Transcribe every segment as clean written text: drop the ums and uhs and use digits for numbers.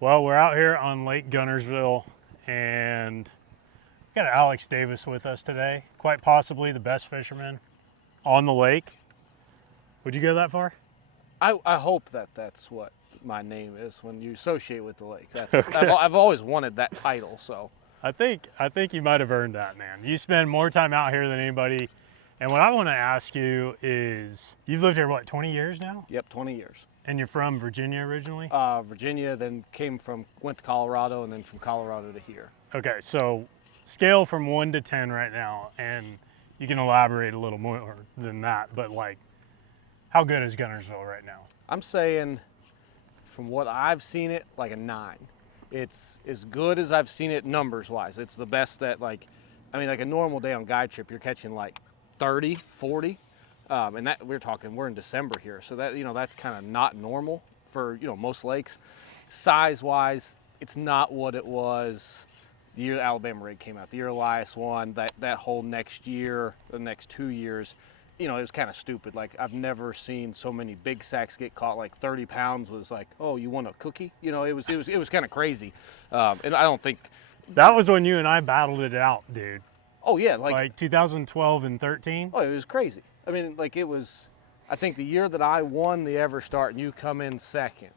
Well, we're out here on Lake Guntersville, and we got Alex Davis with us today. Quite possibly the best fisherman on the lake. Would you go that far? I hope that that's what my name is when you associate with the lake. That's Okay. I've always wanted that title. So I think you might have earned that, man. You spend more time out here than anybody. And what I want to ask you is, you've lived here, what, 20 years now? yep, 20 years. And you're from Virginia originally? Virginia, then went to Colorado, and then from Colorado to here. Okay, so scale from 1 to 10 right now, and you can elaborate a little more than that, but like, how good is Gunnersville right now? I'm saying, from what I've seen it, like a 9. It's as good as I've seen it numbers-wise. It's the best that, like a normal day on guide trip, you're catching like 30, 40. And that we're in December here, so that that's kind of not normal for most lakes. Size-wise, it's not what it was the year the Alabama rig came out, the year Elias won. That whole next year, the next 2 years, it was kind of stupid. Like, I've never seen so many big sacks get caught. Like 30 pounds was like, oh, you want a cookie? It was kind of crazy. And I don't think that was when you and I battled it out, dude. Oh yeah, like 2012 and 13. Oh, it was crazy. I mean, like, it was, I think the year that I won the EverStart and you come in second.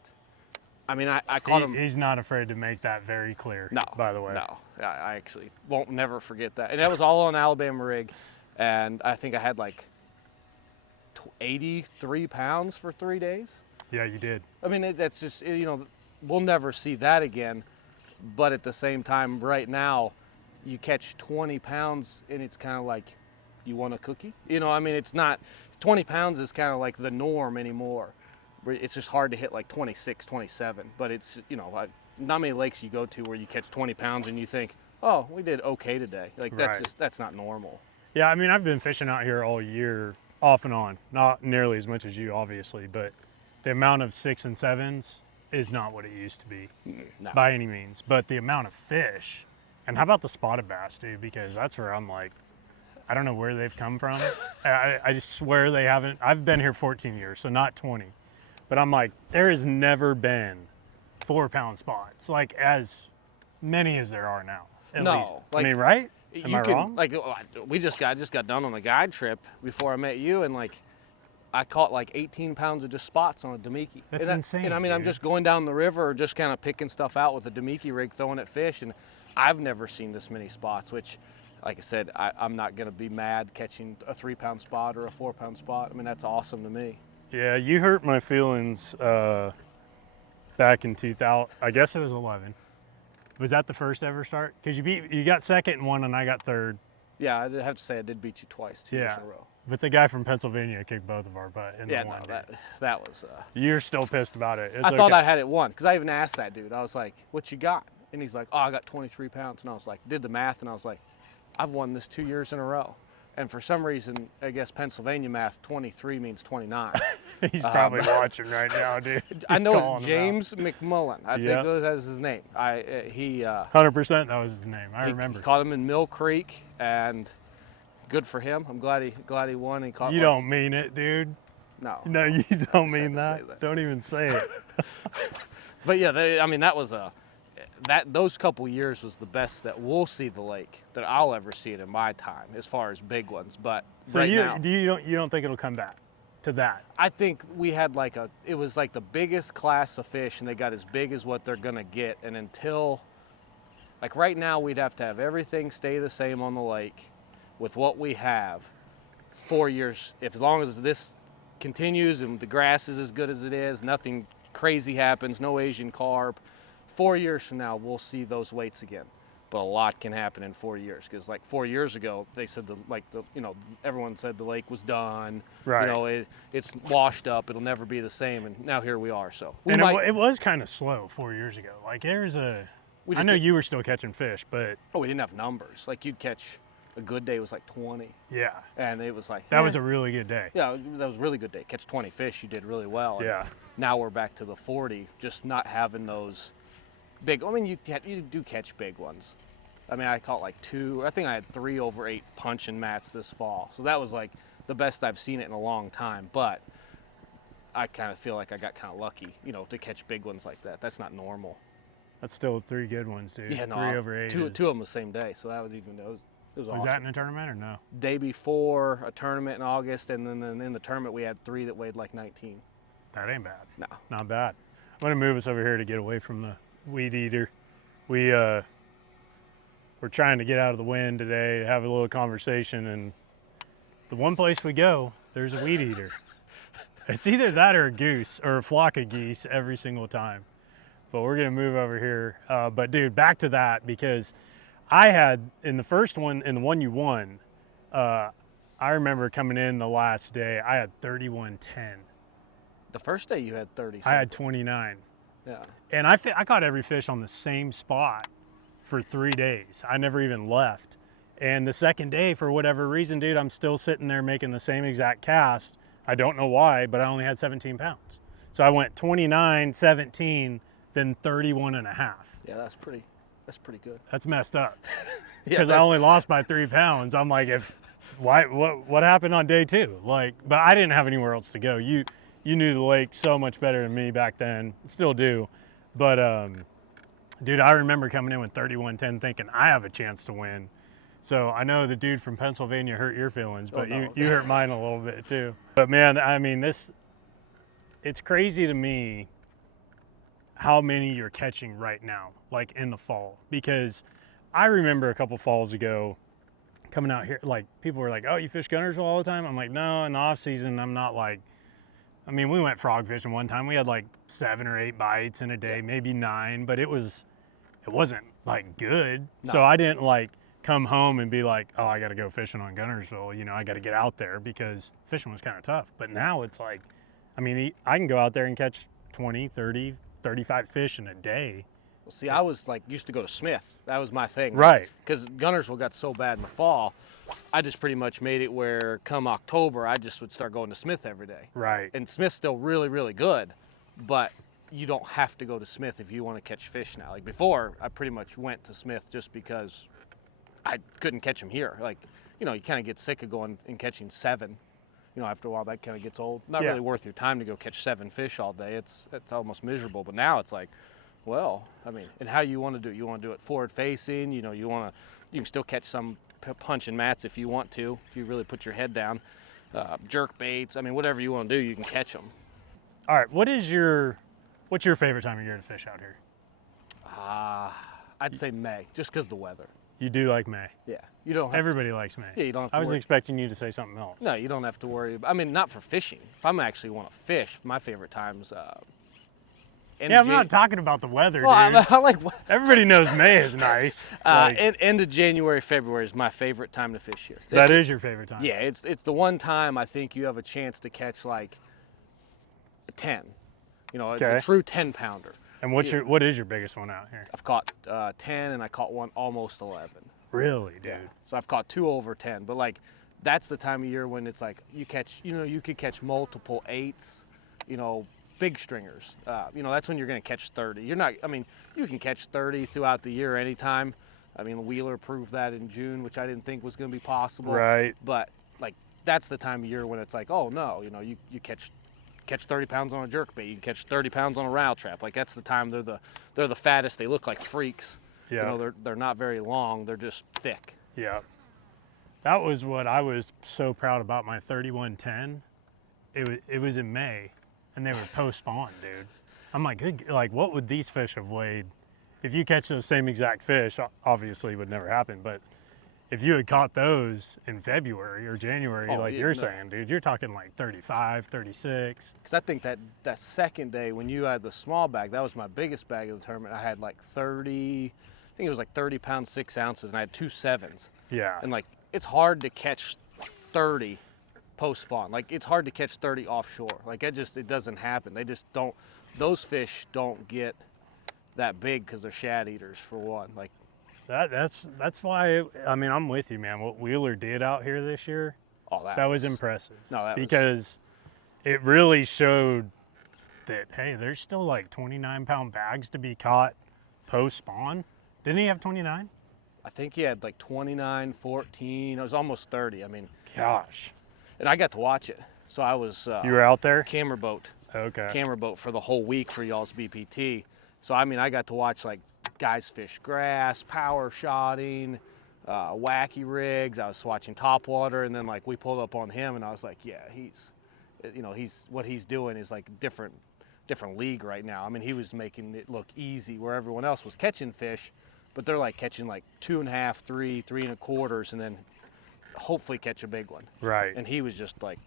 I mean, I caught him. He's not afraid to make that very clear. No, by the way. No, I actually won't never forget that. And that was all on Alabama rig, and I think I had like 83 pounds for 3 days. Yeah, you did. I mean, that's just, we'll never see that again. But at the same time, right now, you catch 20 pounds and it's kind of like, you want a cookie? I mean, it's not, 20 pounds is kind of like the norm anymore. It's just hard to hit like 26, 27. But it's, like, not many lakes you go to where you catch 20 pounds and you think, oh, we did okay today. Like, that's not normal. Yeah, I mean, I've been fishing out here all year, off and on. Not nearly as much as you, obviously, but the amount of 6 and 7s is not what it used to be, no. By any means. But the amount of fish, and how about the spotted bass, dude? Because that's where I'm like, I don't know where they've come from. I just swear they haven't. I've been here 14 years, so not 20. But I'm like, there has never been 4-pound spots, like as many as there are now. At least. Like, I mean, right? Am I wrong? Like, we just got done on a guide trip before I met you, and like, I caught like 18 pounds of just spots on a Damiki. That's insane. And I mean, dude. I'm just going down the river, just kind of picking stuff out with a Damiki rig, throwing at fish, and I've never seen this many spots, which, like I said, I'm not going to be mad catching a 3-pound spot or a 4-pound spot. I mean, that's awesome to me. Yeah, you hurt my feelings back in 2000. I guess it was 11. Was that the first EverStart? Because you got second in one and I got third. Yeah, I have to say I did beat you twice, 2 years in a row. But the guy from Pennsylvania kicked both of our butt in the one. Yeah, that was. You're still pissed about it. I thought I had it won because I even asked that dude. I was like, "What you got?" And he's like, "Oh, I got 23 pounds." And I was like, did the math, and I was like, "I've won this 2 years in a row." And for some reason, I guess Pennsylvania math, 23 means 29. He's probably watching right now, dude. I know it's James McMullen. I think that was his name. 100% that was his name. I remember. He caught him in Mill Creek, and good for him. I'm glad he won. And caught. You don't mean it, dude. No. No, you don't mean that. Don't even say it. But yeah, that was those couple years was the best that we'll see the lake that I'll ever see it in my time, as far as big ones. But so right you now, you don't think it'll come back to that? I think we had it was like the biggest class of fish, and they got as big as what they're gonna get. And until, like, right now, we'd have to have everything stay the same on the lake with what we have 4 years. As long as this continues and the grass is as good as it is, nothing crazy happens, no Asian carp. 4 years from now, we'll see those weights again. But a lot can happen in 4 years, because like 4 years ago, they said everyone said the lake was done. Right. It's washed up. It'll never be the same. And now here we are. So it was kind of slow 4 years ago. Like, I know you were still catching fish, but we didn't have numbers. Like, you'd catch a good day was like 20. Yeah. And it was like that was a really good day. Yeah, that was a really good day. Catch 20 fish, you did really well. Yeah. And now we're back to the 40, just not having those big. I mean, you do catch big ones. I mean, I caught like 2. I think I had 3 over 8 punching mats this fall. So that was like the best I've seen it in a long time. But I kind of feel like I got kind of lucky, to catch big ones like that. That's not normal. That's still 3 good ones, dude. Yeah, no, 3 over 8. two of them the same day, so that was even it was awesome. Was that in a tournament or no? Day before a tournament in August, and then in the tournament we had 3 that weighed like 19. That ain't bad. No. Not bad. I'm gonna move us over here to get away from the weed eater. We're trying to get out of the wind today, have a little conversation, and the one place we go, there's a weed eater. It's either that or a goose or a flock of geese every single time. But we're gonna move over here. But dude, back to that, because I had, in the first one, in the one you won, I remember coming in the last day, I had 31.10. The first day you had 30. I had 29. Yeah. And I caught every fish on the same spot for 3 days. I never even left. And the second day, for whatever reason, dude, I'm still sitting there making the same exact cast. I don't know why, but I only had 17 pounds. So I went 29, 17, then 31 and a half. Yeah, that's pretty good. That's messed up. Yeah, Because I only lost by 3 pounds. I'm like, what happened on day 2? Like, but I didn't have anywhere else to go. You knew the lake so much better than me back then, still do. But dude, I remember coming in with 31.10 thinking I have a chance to win. So I know the dude from Pennsylvania hurt your feelings, but Oh, no. you hurt mine a little bit too. But man, I mean, it's crazy to me how many you're catching right now, like in the fall. Because I remember a couple falls ago coming out here, like people were like, oh, you fish Gunnersville all the time? I'm like, no, in the off season, I'm not like, I mean, we went frog fishing one time. We had like 7 or 8 bites in a day, maybe 9, but it wasn't like good. No. So I didn't like come home and be like, oh, I got to go fishing on Gunnersville. You know, I got to get out there, because fishing was kind of tough. But now it's like, I mean, I can go out there and catch 20, 30, 35 fish in a day. Well, see, I was like used to go to Smith. That was my thing. Right. Because Gunnersville got so bad in the fall, I just pretty much made it where come October, I just would start going to Smith every day. Right. And Smith's still really, really good, but you don't have to go to Smith if you want to catch fish now. Like before, I pretty much went to Smith just because I couldn't catch them here. Like, you know, you kind of get sick of going and catching 7. You know, after a while that kind of gets old. Not Yeah. really worth your time to go catch 7 fish all day. It's almost miserable. But now it's like, well, I mean, and how you want to do it. You want to do it forward facing, you know, you can still catch some punching mats if you want to, if you really put your head down. Jerk baits, I mean, whatever you want to do, you can catch them. All right. What's your favorite time of year to fish out here? I'd say May, just because of the weather. You do like May. Yeah, you don't have, Everybody likes May. yeah, you don't have to I was worry. expecting you to say something else. No, you don't have to worry. I mean, not for fishing. If I'm actually want to fish, my favorite time's Yeah, I'm not talking about the weather, Well, dude. I like Everybody knows May is nice. Like, end of January, February is my favorite time to fish here. that is your favorite time. Yeah, it's the one time I think you have a chance to catch like a 10. You know, it's Okay. a true 10-pounder. And what is your biggest one out here? I've caught 10 and I caught one almost 11. Really, dude? Yeah. So I've caught 2 over 10, but like that's the time of year when it's like you could catch multiple 8s, you know, big stringers. You know, that's when you're going to catch 30. You can catch 30 throughout the year anytime. I mean, Wheeler proved that in June, which I didn't think was going to be possible. Right. But like that's the time of year when it's like, oh no, you know, you catch 30 pounds on a jerkbait, you can catch 30 pounds on a rattle trap. Like that's the time they're the fattest. They look like freaks. Yeah. You know, they're not very long. They're just thick. Yeah. That was what I was so proud about my 3110. It was in May, and they were post-spawn, dude. I'm like, good, like, what would these fish have weighed? If you catch those same exact fish, obviously it would never happen, but if you had caught those in February or January, Oh, like yeah, you're no. saying, dude, you're talking like 35, 36. Because I think that second day when you had the small bag, that was my biggest bag of the tournament. I had like 30, I think it was like 30 pounds, 6 ounces, and I had 2 7s. Yeah. And like, it's hard to catch 30 post spawn. Like, it's hard to catch 30 offshore. Like, it doesn't happen. They just don't, those fish don't get that big because they're shad eaters, for one. Like, That's why, I mean, I'm with you, man. What Wheeler did out here this year, oh, that was impressive. No, that was, because it really showed that, hey, there's still like 29-pound bags to be caught post-spawn. Didn't he have 29? I think he had like 29, 14. It was almost 30. I mean, Gosh. and I got to watch it. So I was You were out there? camera boat Okay. for the whole week for y'all's BPT. So I mean, I got to watch like guys fish grass, power shotting, wacky rigs. I was watching topwater, and then like we pulled up on him, and I was like, yeah, he's what he's doing is like different league right now. I mean, he was making it look easy where everyone else was catching fish, but they're like catching like 2.5, 3, 3 1/4, and then hopefully catch a big one. Right. And he was just like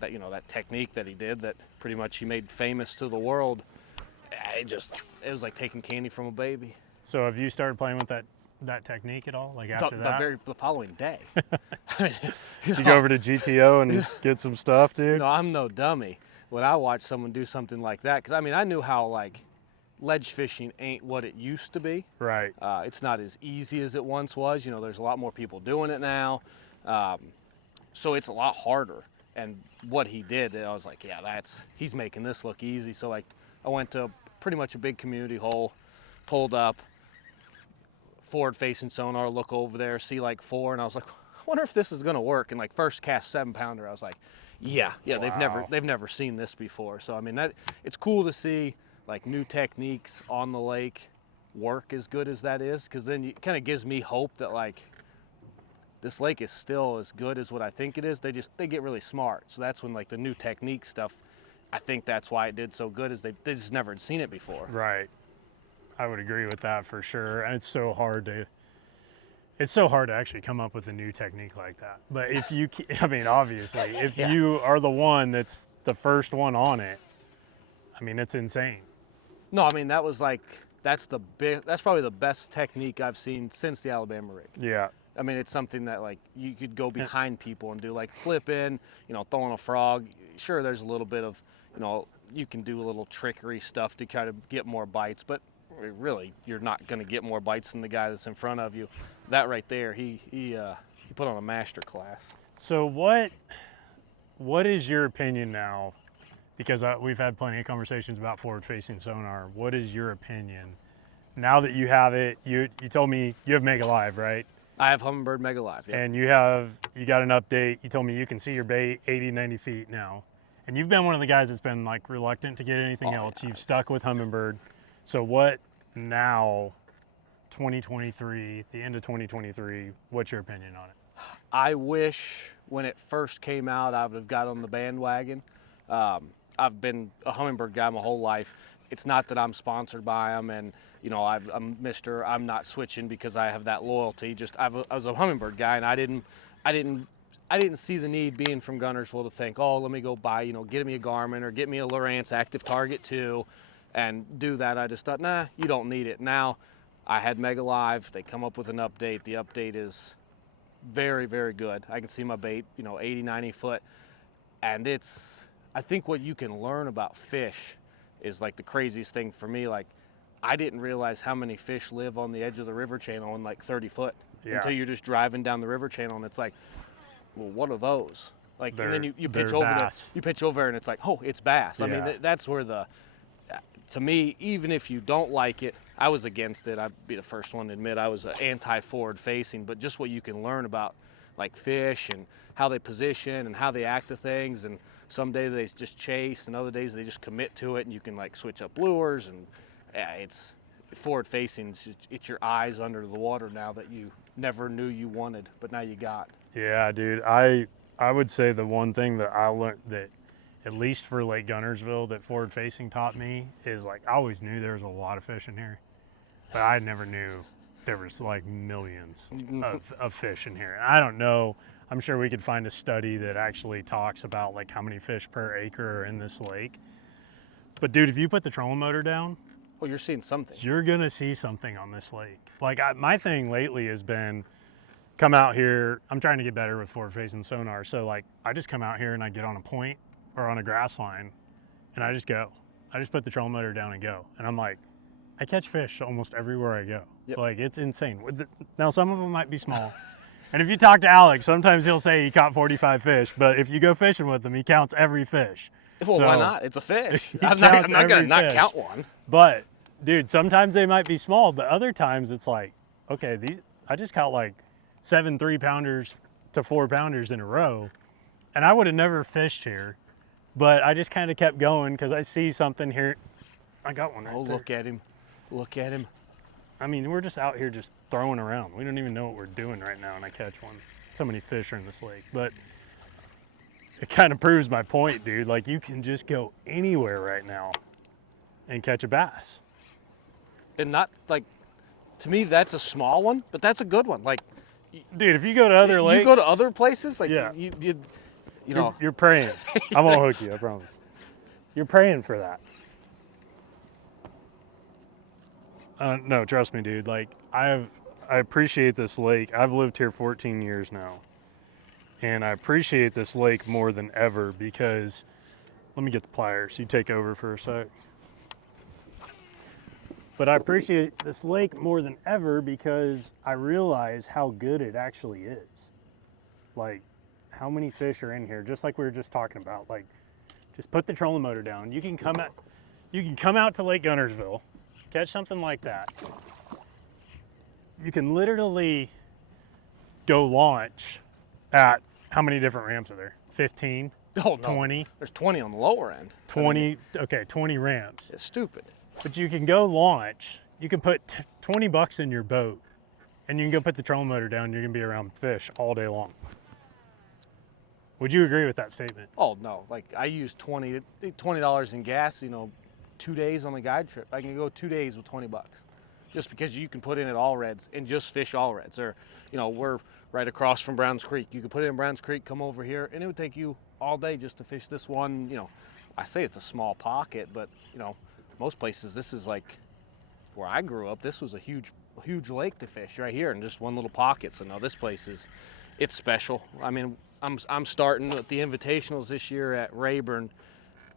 that, that technique that he did that pretty much he made famous to the world. It was like taking candy from a baby. So have you started playing with that technique at all? Like after The following day. You go over to GTO and get some stuff, dude? No, I'm no dummy. When I watch someone do something like that, because I mean, I knew how like ledge fishing ain't what it used to be. Right. It's not as easy as it once was. There's a lot more people doing it now. So it's a lot harder. And what he did, I was like, yeah, he's making this look easy. So like I went to pretty much a big community hole, pulled up, forward facing sonar, look over there, see like 4, and I was like, I wonder if this is gonna work. And like first cast 7-pounder, I was like, yeah, wow. they've never seen this before. So I mean, it's cool to see like new techniques on the lake work as good as that is, because then it kind of gives me hope that like this lake is still as good as what I think it is. They get really smart. So that's when like the new technique stuff, I think that's why it did so good, is they just never had seen it before. Right. I would agree with that for sure. And it's so hard to actually come up with a new technique like that. But if you, I mean, obviously, if Yeah. you are the one that's the first one on it, I mean, it's insane. No, I mean, that's probably the best technique I've seen since the Alabama rig. Yeah. I mean, it's something that like you could go behind people and do like flipping, throwing a frog. Sure, there's a little bit of, you can do a little trickery stuff to kind of get more bites, but really you're not going to get more bites than the guy that's in front of you. That right there, he put on a master class. So what is your opinion now? Because we've had plenty of conversations about forward-facing sonar. What is your opinion now that you have it? You told me you have Mega Live, right? I have Humminbird Mega Live, yeah. And you got an update. You told me you can see your bait 80, 90 feet now. And you've been one of the guys that's been like reluctant to get anything else. Yeah. You've stuck with Humminbird. So what now, 2023, the end of 2023, what's your opinion on it? I wish when it first came out, I would have got on the bandwagon. I've been a Humminbird guy my whole life. It's not that I'm sponsored by them, and I'm not switching because I have that loyalty. I was a Humminbird guy, and I didn't see the need, being from Gunnersville, to think, oh, let me go buy, get me a Garmin or get me a Lowrance Active Target 2 and do that. I just thought, nah, you don't need it. Now I had Mega Live. They come up with an update. The update is very, very good. I can see my bait, 80, 90 foot. And I think what you can learn about fish is like the craziest thing for me. Like, I didn't realize how many fish live on the edge of the river channel in like 30 foot until you're just driving down the river channel, and it's like, well, what are those? Like, and then you pitch over there, and it's like, oh, it's bass. Yeah. I mean, that's where to me, even if you don't like it, I was against it. I'd be the first one to admit I was anti-forward facing, but just what you can learn about like fish and how they position and how they act to things, and some days they just chase and other days they just commit to it, and you can like switch up lures, and it's forward facing. It's your eyes under the water now that you never knew you wanted, but now you got. Yeah, dude. I would say the one thing that I learned, that at least for Lake Guntersville, that forward facing taught me is like, I always knew there was a lot of fish in here, but I never knew there was like millions of fish in here. And I don't know. I'm sure we could find a study that actually talks about like how many fish per acre are in this lake. But dude, if you put the trolling motor down, Oh, you're seeing something. you're gonna see something on this lake. Like my thing lately has been, come out here. I'm trying to get better with forward facing sonar. So like, I just come out here and I get on a point or on a grass line and I just go. I just put the trolling motor down and go. And I'm like, I catch fish almost everywhere I go. Yep. Like, it's insane. Now some of them might be small. And if you talk to Alex, sometimes he'll say he caught 45 fish, but if you go fishing with him, he counts every fish. Well, So, why not? It's a fish. he I'm not counts going to every not fish. count one. But dude, sometimes they might be small, but other times it's like, okay, I just caught like 7 3-pounders to 4-pounders in a row, and I would have never fished here, but I just kind of kept going because I see something here. I got one right there. Look at him. Look at him. I mean, we're just out here just throwing around. We don't even know what we're doing right now, and I catch one. So many fish are in this lake, but it kind of proves my point, dude. Like, you can just go anywhere right now and catch a bass. And not like, to me, that's a small one, but that's a good one. Like, Dude, if you go to other lakes, you go to other places, like Yeah. you know, you're praying. I won't hook you, I promise. You're praying for that. No, trust me, dude. Like, I appreciate this lake. I've lived here 14 years now. And I appreciate this lake more than ever because, let me get the pliers. You take over for a sec. But I appreciate this lake more than ever because I realize how good it actually is. Like, how many fish are in here, just like we were just talking about. Like, just put the trolling motor down. You can come out to Lake Guntersville, catch something like that. You can literally go launch at, how many different ramps are there? 15? oh no, 20? there's 20 on the lower end. 20, okay, 20 ramps. It's stupid. But you can go launch, you can put 20 bucks in your boat, and you can go put the trolling motor down, and you're gonna be around fish all day long. Would you agree with that statement? Oh no, like I use $20 in gas, 2 days on the guide trip. I can go 2 days with 20 bucks. Just because you can put in at all reds and just fish all reds. Or, we're right across from Browns Creek. You could put it in Browns Creek, come over here, and it would take you all day just to fish this one. I say it's a small pocket, but most places, this is like where I grew up. This was a huge lake to fish right here in just one little pocket. So no, this place it's special. I mean, I'm starting with the invitationals this year at Rayburn,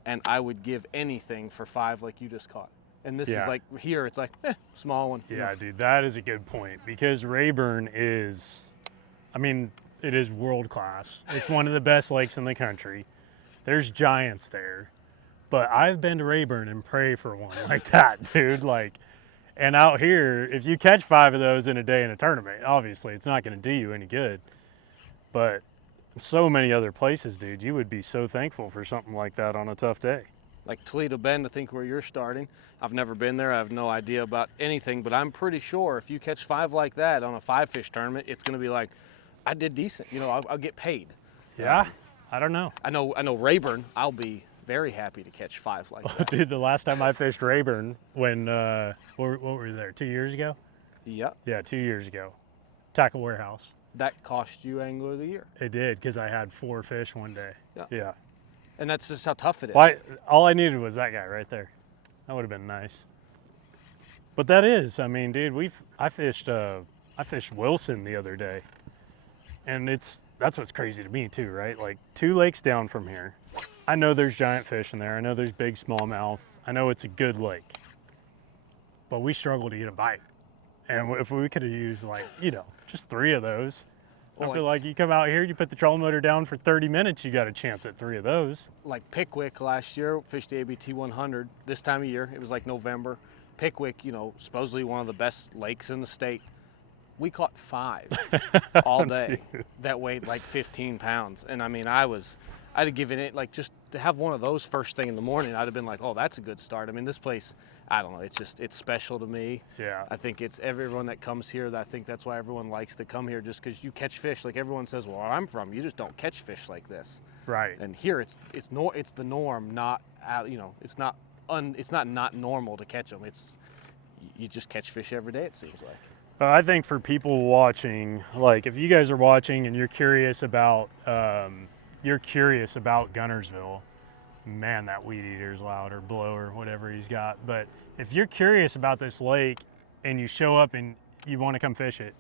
and I would give anything for 5 like you just caught. And this is like, here it's like, small one. Yeah, dude, that is a good point because Rayburn is, I mean, it is world class. It's one of the best lakes in the country. There's giants there, but I've been to Rayburn and pray for one like that, dude. Like, and out here, if you catch 5 of those in a day in a tournament, obviously it's not going to do you any good. But so many other places, dude, you would be so thankful for something like that on a tough day. Like Toledo Bend, I think where you're starting. I've never been there. I have no idea about anything, but I'm pretty sure if you catch 5 like that on a 5-fish tournament, it's going to be like, I did decent. I'll get paid. Yeah, I don't know. I know Rayburn, I'll be very happy to catch 5 like that. Dude, the last time I fished Rayburn, when, what were you there, 2 years ago? Yep. Yeah, 2 years ago. Tackle Warehouse. That cost you Angler of the Year. It did, because I had 4 fish one day. Yeah. And that's just how tough it is. Well, all I needed was that guy right there. That would have been nice. But that is, I mean, dude, I fished Wilson the other day. And that's what's crazy to me too, right? Like 2 lakes down from here. I know there's giant fish in there. I know there's big smallmouth. I know it's a good lake. But we struggle to get a bite. And if we could have used just 3 of those, I feel like you come out here, you put the trolling motor down for 30 minutes, you got a chance at 3 of those. Like Pickwick last year, fished the ABT 100. This time of year, it was like November. Pickwick, supposedly one of the best lakes in the state. We caught 5 all day that weighed like 15 pounds. And I mean, I'd have given it, like, just to have one of those first thing in the morning, I'd have been like, oh, that's a good start. I mean, this place, I don't know, it's special to me. Yeah. I think it's everyone that comes here, I think that's why everyone likes to come here, just because you catch fish. Like everyone says, well, where I'm from, you just don't catch fish like this. Right. And here it's the norm, not, it's not normal to catch them. You just catch fish every day, it seems like. I think for people watching, like if you guys are watching and you're curious about Gunnersville, man, that weed eater's loud, or blower, whatever he's got. But if you're curious about this lake and you show up and you want to come fish it,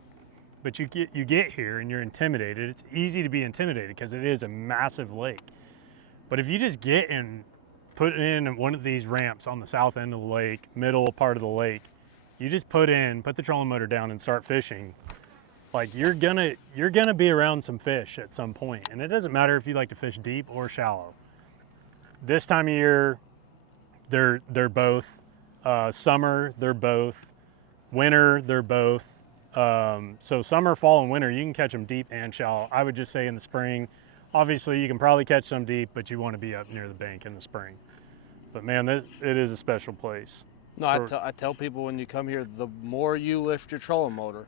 but you get here and you're intimidated, it's easy to be intimidated because it is a massive lake. But if you just get and put in one of these ramps on the south end of the lake, middle part of the lake, you just put the trolling motor down and start fishing. Like you're gonna be around some fish at some point, and it doesn't matter if you like to fish deep or shallow. This time of year, they're both. Summer, they're both. Winter, they're both. So summer, fall, and winter, you can catch them deep and shallow. I would just say in the spring, obviously you can probably catch some deep, but you want to be up near the bank in the spring. But man, it is a special place. No, I tell people when you come here, the more you lift your trolling motor,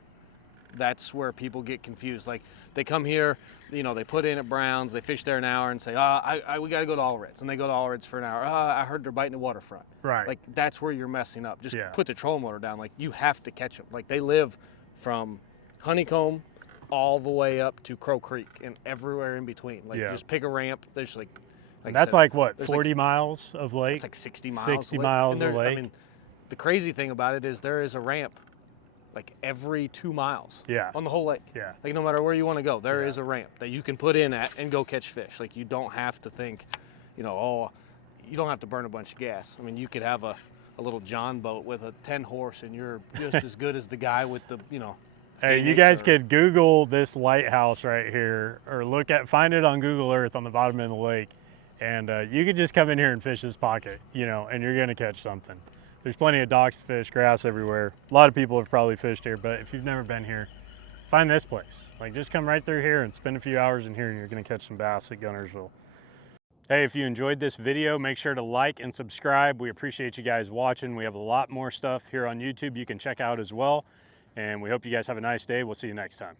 that's where people get confused. Like they come here, you know, they put in at Brown's, they fish there an hour and say, we got to go to Allred's, and they go to Allred's for an hour. I heard they're biting the waterfront. Right. Like that's where you're messing up. Just put the trolling motor down. Like you have to catch them. Like they live from Honeycomb all the way up to Crow Creek and everywhere in between. Like just pick a ramp. There's like that's like what, 40 miles of lake? It's like 60 miles. 60 miles of lake. I mean, the crazy thing about it is there is a ramp like every 2 miles on the whole lake. Yeah. Like no matter where you want to go, there is a ramp that you can put in at and go catch fish. Like you don't have to think, you know, oh, you don't have to burn a bunch of gas. I mean, you could have a little John boat with a 10 horse and you're just as good as the guy with the, you know. Hey, you guys could Google this lighthouse right here, or find it on Google Earth on the bottom of the lake, and you could just come in here and fish this pocket, you know, and you're gonna catch something. There's plenty of docks to fish, grass everywhere. A lot of people have probably fished here, but if you've never been here, find this place. Like just come right through here and spend a few hours in here and you're gonna catch some bass at Gunnersville. Hey, if you enjoyed this video, make sure to like and subscribe. We appreciate you guys watching. We have a lot more stuff here on YouTube you can check out as well. And we hope you guys have a nice day. We'll see you next time.